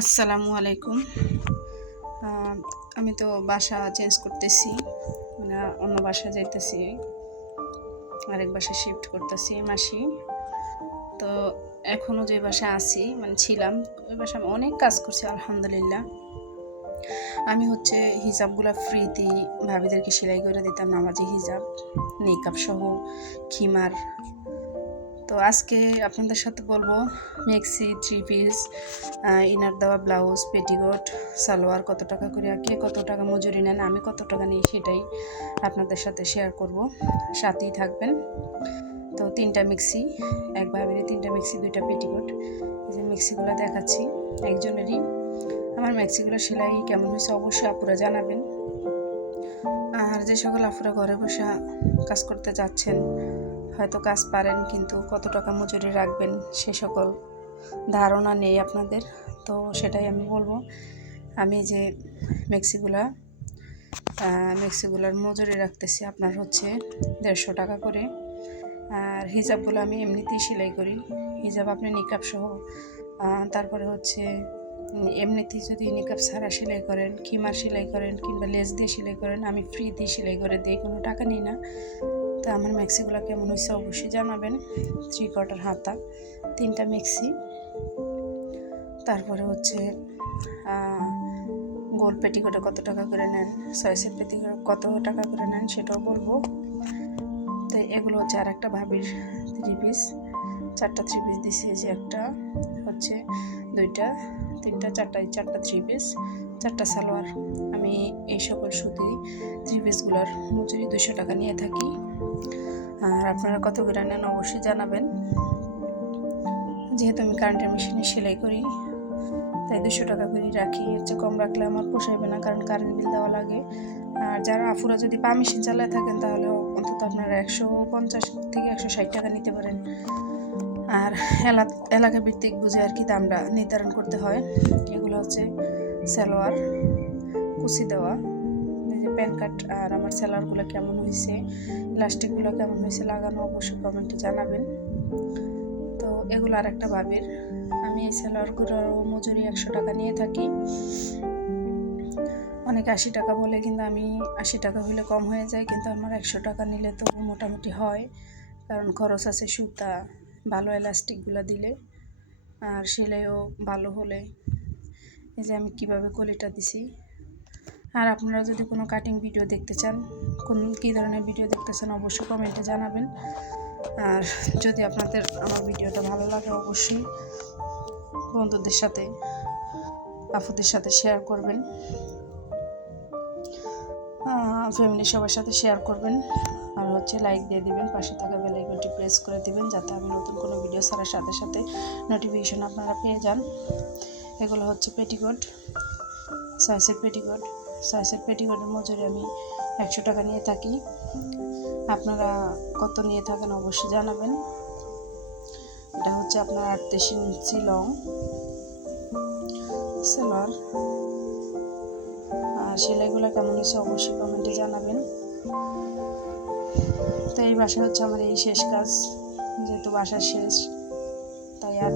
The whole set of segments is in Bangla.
আসসালামু আলাইকুম। আমি তো বাসা চেঞ্জ করতেছি, মানে অন্য বাসায় যাইতেছি, আরেক বাসায় শিফট করতেছি এই মাসেই। তো এখনও যে বাসায় আছি মানে ছিলাম, ওই বাসায় আমি অনেক কাজ করছি আলহামদুলিল্লাহ। আমি হচ্ছে হিজাবগুলো ফ্রিতেই ভাবিদেরকে সেলাই করে দিতাম, নামাজি হিজাব, নিকাব সহ, খিমার। তো আজকে আপনাদের সাথে বলবো মেক্সি, থ্রি পিস, ইনার দেওয়া ব্লাউজ, পেটিকোট, সালোয়ার কত টাকা করে, কে কত টাকা মজুরি নেন, আমি কত টাকা নিই সেটাই আপনাদের সাথে শেয়ার করব। সাথেই থাকবেন। তো 3টা মিক্সি, এক ভাবির 3টা মিক্সি, 2টা পেটিকোট। এই যে মিক্সিগুলো দেখাচ্ছি একজনেরই। আমার মিক্সিগুলো সেলাই কেমন হয়েছে অবশ্যই আপুরা জানাবেন। আর যে সকল আপুরা ঘরে বসে কাজ করতে যাচ্ছেন, হয়তো কাজ পারেন কিন্তু কত টাকা মজুরি রাখবেন সে সকল ধারণা নেই আপনাদের, তো সেটাই আমি বলবো। আমি যে মেক্সিগুলার মজুরি রাখতেছি আপনার হচ্ছে 150 টাকা করে। আর হিজাবগুলো আমি এমনিতেই সেলাই করি, হিজাব আপনি নিকাব সহ, তারপরে হচ্ছে এমনিতেই যদি নিকাব ছাড়া সেলাই করেন, খিমার সেলাই করেন কিংবা লেস দিয়ে সেলাই করেন, আমি ফ্রিতেই সেলাই করে দিই, কোনো টাকা নিই না। তো আমার মেক্সিগুলো কেমন হয়েছে অবশ্যই জানাবেন। 3/4 হাতা, 3টা মেক্সি। তারপরে হচ্ছে গোল পেটিকোটে কত টাকা করে নেন, 6 পেটিকোটে কত টাকা করে নেন সেটাও বলবো। তো এগুলো হচ্ছে আর একটা ভাবির 3 পিস, 4টা 3 পিস দিছে, যে একটা হচ্ছে 2টা 3টা 4টা 3 পিস, 4টা সালোয়ার। আমি এই সকল সুতি 3 পিসগুলোর মজুরি 200 টাকা নিয়ে থাকি। আর আপনারা কত করে নেন অবশ্যই জানাবেন। যেহেতু আমি কারেন্টের মেশিনে সেলাই করি তাই 200 টাকা করে রাখি, এর চেয়ে কম রাখলে আমার পোষাইবে না, কারণ কারেন্ট বিল দেওয়া লাগে। আর যারা আফুরা যদি পা মেশিন চালায় থাকেন তাহলে অন্তত আপনারা 150 থেকে 160 টাকা নিতে পারেন। আর এলাকা ভিত্তিক বুঝে আর কি দামটা নির্ধারণ করতে হয়। এগুলো হচ্ছে সালোয়ার কুচি দেওয়া, এই যে প্যান কাট। আর আমার সালোয়ারগুলো কেমন হয়েছে, ইলাস্টিকগুলো কেমন হয়েছে লাগানো অবশ্যই কমেন্টে জানাবেন। তো এগুলো আর একটা ভাবের, আমি এই সালোয়ারগুলোর মজুরি 100 টাকা নিয়ে থাকি। অনেকে 80 টাকা বলে, কিন্তু আমি 80 টাকা হলে কম হয়ে যায়, কিন্তু আমার 100 টাকা নিলে তো মোটামুটি হয়, কারণ খরচ আছে সুতা, ভালো এলাস্টিকগুলো দিলে, আর সেলাইও ভালো হলে। এই যে আমি কীভাবে কলিটা দিছি। আর আপনারা যদি কোনো কাটিং ভিডিও দেখতে চান, কী ধরনের ভিডিও দেখতে চান অবশ্যই কমেন্টে জানাবেন। আর যদি আপনাদের আমার ভিডিওটা ভালো লাগে অবশ্যই বন্ধুদের সাথে, আপুদের সাথে শেয়ার করবেন, ফ্যামিলির সবার সাথে শেয়ার করবেন। আর হচ্ছে লাইক দিয়ে দিবেন, পাশে থাকা বেল আইকনটি প্রেস করে দিবেন, যাতে আমি নতুন কোনো ভিডিও ছাড়ার সাথে সাথে নোটিফিকেশন আপনারা পেয়ে যান। এগুলো হচ্ছে পেটিকোট, 6 পেটিকোট। 6 পেটিকোটের মজুরি আমি 100 টাকা নিয়ে থাকি। আপনারা কত নিয়ে থাকেন অবশ্যই জানাবেন। এটা হচ্ছে আপনার 38 ইঞ্চি লং সালোয়ার। আর সেলাইগুলো কেমন হয়েছে অবশ্যই কমেন্টে জানাবেন। তো এই বাসা হচ্ছে আমার এই শেষ কাজ, যেহেতু বাসা শেষ তাই আর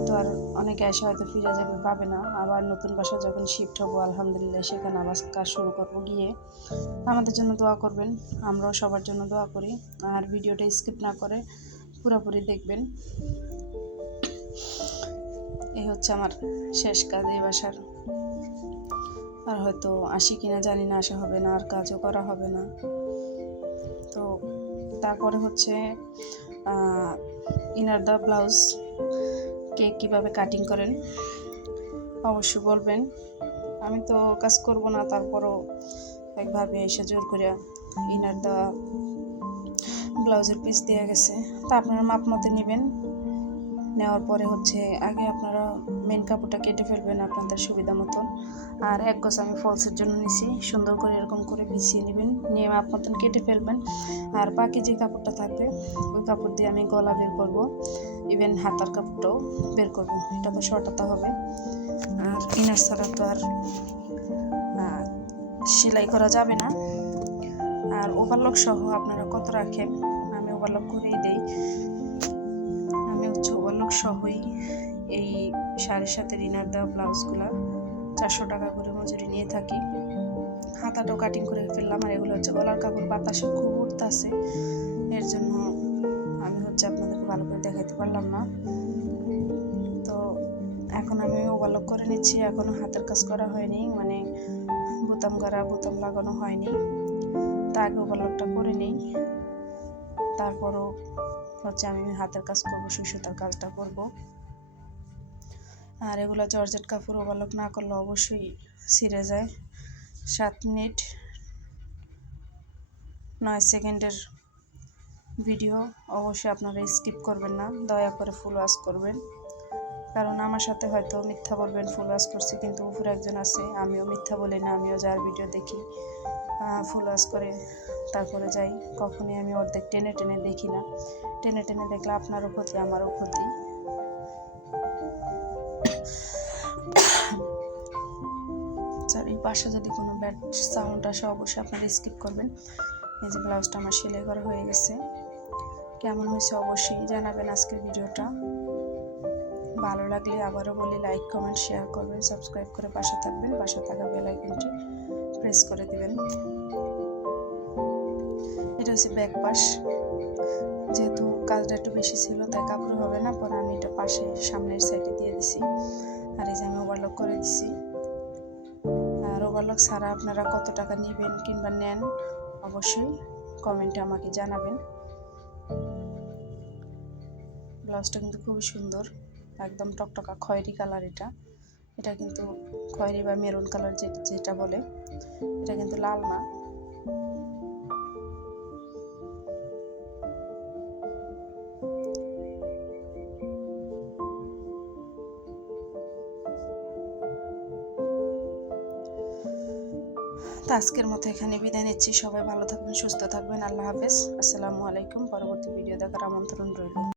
অনেকে এসে হয়তো ফিরে যাবে, পাবে না। আবার নতুন বাসা যখন শিফট হবো আলহামদুলিল্লাহ সেখানে আবার কাজ শুরু করবো। গিয়ে আমাদের জন্য দোয়া করবেন, আমরাও সবার জন্য দোয়া করি। আর ভিডিওটা স্কিপ না করে পুরোপুরি দেখবেন। এই হচ্ছে আমার শেষ কাজ এই বাসার। আর হয়তো আসি কিনা জানি না, আসা হবে না, আর কাজও করা হবে না। তো তারপরে হচ্ছে ইনার দা ব্লাউজ কে কীভাবে কাটিং করেন অবশ্যই বলবেন। আমি তো কাজ করব না, তারপরও একভাবে এসে জোর করে ইনার দা ব্লাউজের পিস দেওয়া গেছে। তা আপনারা মাপ মতো নেবেন, নেওয়ার পরে হচ্ছে আগে আপনারা মেন কাপড়টা কেটে ফেলবেন আপনাদের সুবিধা মতন। আর এক গজ আমি ফলসের জন্য নিছি, সুন্দর করে এরকম করে বিছিয়ে নেবেন, নিয়ে মাপ মতন কেটে ফেলবেন। আর বাকি যে কাপড়টা থাকবে ওই কাপড় দিয়ে আমি গলা বের করব, ইভেন হাতার কাপড়টাও বের করব, এটা তো শর্টাতে হবে। আর ইনার ছাড়া তো আর সেলাই করা যাবে না। আর ওভারলক সহ আপনারা কত রাখেন, আমি ওভারলক করেই দেই। আমি হচ্ছে ওভারলক সহই এই শাড়ির সাথে ইনার দেওয়া ব্লাউজগুলো 400 টাকা করে মজুরি নিয়ে থাকি। হাতাটাও কাটিং করে ফেললাম। আর এগুলো হচ্ছে গলার কাপড়, বাতাসে খুব উঠতেছে, এর জন্য আমি হচ্ছে আপনাদেরকে ভালো করে দেখাইতে পারলাম না। তো এখন আমি ওভারলক করে নিচ্ছি। এখনও হাতের কাজ করা হয়নি, মানে বোতাম লাগানো হয়নি। তা আগে ওভারলকটা করে নিই, তারপরও হচ্ছে আমি হাতের কাজ করবো, সুতার কাজটা করব। আর এগুলো জর্জেট কাপড়, ওভারলক না করলে অবশ্যই ছিঁড়ে যায়। 7 মিনিট 9 সেকেন্ডের ভিডিও, অবশ্যই আপনারা স্কিপ করবেন না, দয়া করে ফুল ওয়াচ করবেন। কারণ আমার সাথে হয়তো মিথ্যা বলবেন, ফুল ওয়াচ করছি, কিন্তু উপরে একজন আছে, আমিও মিথ্যা বলি না, আমিও যার ভিডিও দেখি ফুল ওয়াচ করে তারপরে যাই। কখনই আমি অর্ধেক টেনে দেখি না। টেনে দেখলে আপনারও ক্ষতি, আমারও ক্ষতি। এই পাশে যদি কোনো ব্যাড সাউন্ড আসে অবশ্যই আপনারা স্কিপ করবেন। এই যে ব্লাউজটা আমার সেলাই করা হয়ে গেছে। কেমন হয়েছে অবশ্যই জানাবেন আজকের ভিডিওটা। ভালো লাগলে আবারও বলি লাইক, কমেন্ট, শেয়ার করবেন, সাবস্ক্রাইব করে পাশে থাকবেন। পাশে থাকা বেল আইকনটি প্রেস করে দিবেন। এটা হচ্ছে ব্যাক পাশ। যেহেতু কাজটা একটু বেশি ছিল তাই কাপড় হবে না, পরে আমি এটা পাশে সামনের সাইডে দিয়ে দিছি। আর এই যে আমি ওভারলক করে দিছি। আর ওভারলক ছাড়া আপনারা কত টাকা নেবেন কিংবা নেন অবশ্যই কমেন্টে আমাকে জানাবেন। ব্লাউজটা কিন্তু খুবই সুন্দর, একদম টকটকা খয়েরি কালার। এটা কিন্তু খয়েরি বা মেরুন কালার যেটা বলে, এটা কিন্তু লাল না। তো আজকের মতো এখানে বিদায় নিচ্ছি। সবাই ভালো থাকবেন, সুস্থ থাকবেন। আল্লাহ হাফেজ, আসসালামু আলাইকুম। পরবর্তী ভিডিও দেখার আমন্ত্রণ রইল।